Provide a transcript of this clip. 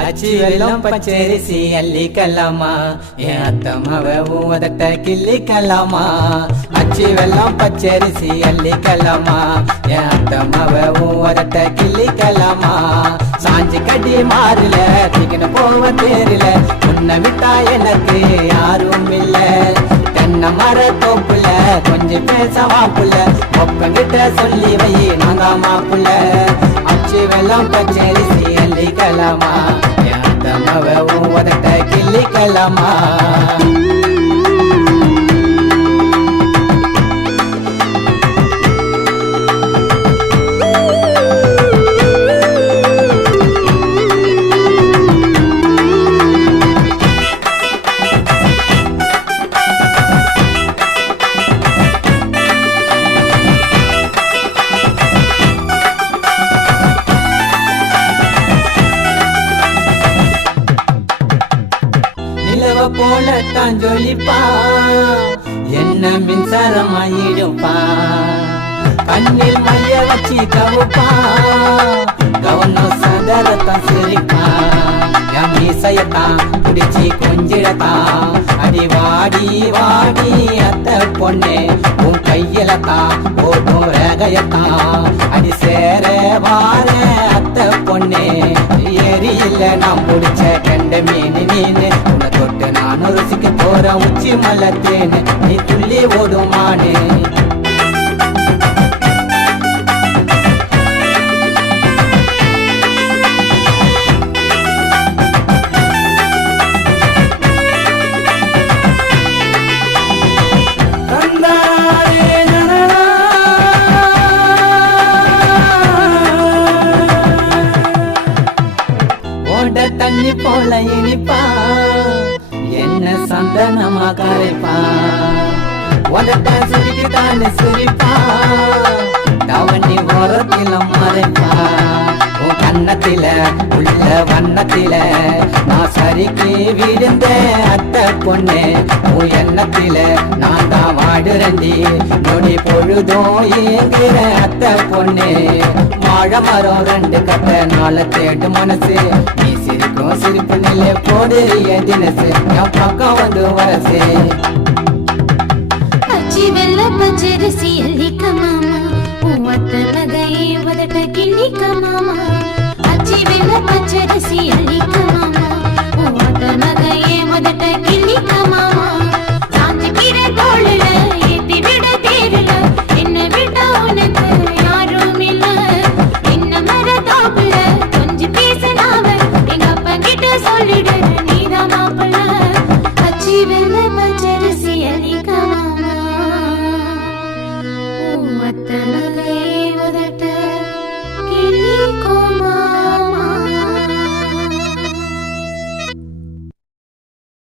அச்சி வெல்லம் பச்சரிசி அள்ளிக்கலாமா என் அத்தம்மாவை உதட்ட கிள்ளிக்கலாமா அச்சி வெல்லம் பச்சரிசி அள்ளிக்கலாமா என் அத்தம்மாவை உதட்ட கிள்ளிக்கலாமா சாஞ்சி கட்டி மாறல தூக்கின போவ தேரில உன்னை விட்டா எனக்கு யாரும் இல்ல தென்னை மர தோப்புல கொஞ்சம் பேச வாப்புல ஒப்பங்கிட்ட சொல்லி வை நாங்க மாப்புல அச்சி வெல்லம் பச்சரிசி அள்ளிக்கலாமா என் அத்தம்மாவை உதட்ட கிள்ளிக்கலாமா போலத்தான் ஜொலிப்பா என்ன மின்சாரமாயிடுப்பா கண்ணில் மைய வச்சு கவுப்பா கவனம் சதரத்தான் சிரிப்பா என் மீசையத்தான் பிடிச்சி கொஞ்சிடத்தான் அடி வாடி வாடி அத்த பொண்ணே உன் கையில தான் ஓட்டும் ரகையத்தான் அடி சேர வார அத்த பொண்ணே ஏரியில நான் பிடிச்ச கண்ட மீன் உன்னை தொட்டு நான் ருசிக்க போற உச்சி மலத்தேன்னு நீ துள்ளி ஓடுமானே தண்ணி போல இனிப்பா என்ன சந்தனமா கரைப்பா உதட்ட சுருக்கித்தானே சிரிப்பா தவணி ஓரத்தில மறைப்பா உன் கண்ணத்தில உள்ள வண்ணத்தில நான் சரிக்கு விழுந்த அத்த பொண்ணு உன் எண்ணத்தில நான் தான் வாடுறண்டி நொடி பொழுதும் ஏங்குற அத்த பொண்ணு வாழ மரம் ரெண்டு கட்ட நாள தேடு மனசு நீ சிரிக்கும் சிரிப்பு நிலை போடு என் தினசு என் பக்கம் வந்து வரசு அச்சி வெல்ல பச்சரிசி அள்ளிக்க மாமா உவத்த மகையே உதட்ட கிள்ளிக்க மாமா அச்சி வெல்ல பச்சரிசி அள்ளிக்க மாமா உவத்த மகையே உதட்ட கிள்ளிக்க மாமா சாந்தி கிர தோளுல ஏத்தி விட தேருல என்ன விட்டா உனக்கு யாரும் இல்ல என்ன மர தோப்புல கொஞ்சம் பேசினாவ எங்க அப்பா கிட்ட சொல்லிடு நீதான் மாப்பிள்ள அச்சி வெல்ல பச்சரிசி அள்ளிக்க மாமா உவத்த